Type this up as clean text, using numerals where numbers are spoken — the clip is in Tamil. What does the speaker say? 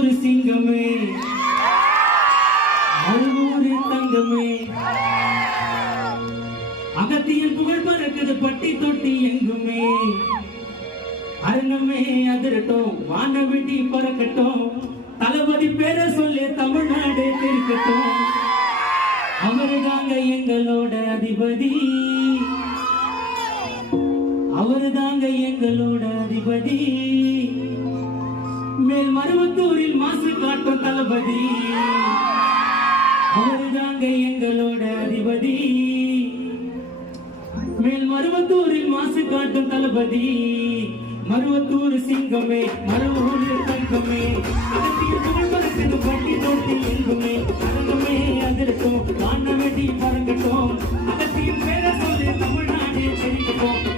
மருவத்தூர் சிங்கமே மருவூர் தங்கமே அகத்தியின் புகழ் பறக்குது பட்டி தொட்டி எங்குமே அரங்கமே அதிரட்டும் வானவெடி பறக்கட்டும் தளபதி பேரை சொல்லி தமிழ்நாடு இருக்கட்டும் அவருதாங்க எங்களோட அதிபதி அவருதாங்க எங்களோட அதிபதி மேல் மருவத்தூரில் மாசு காட்டும் தளபதி அவருதாங்க எங்களோட அதிபதி மேல் மருவத்தூரில் மாசு காட்டும் தளபதி மருவத்தூர் சிங்கமே மருவூர் தங்கமே அகத்தியில் புகழ் பறக்குது பட்டி தொட்டி எங்குமே அரங்கமே அதிரட்டும் வானவெடி பறக்கட்டும் அகத்தியின் பேரை சொல்லி தமிழ்நாடு தெரிவிப்போம்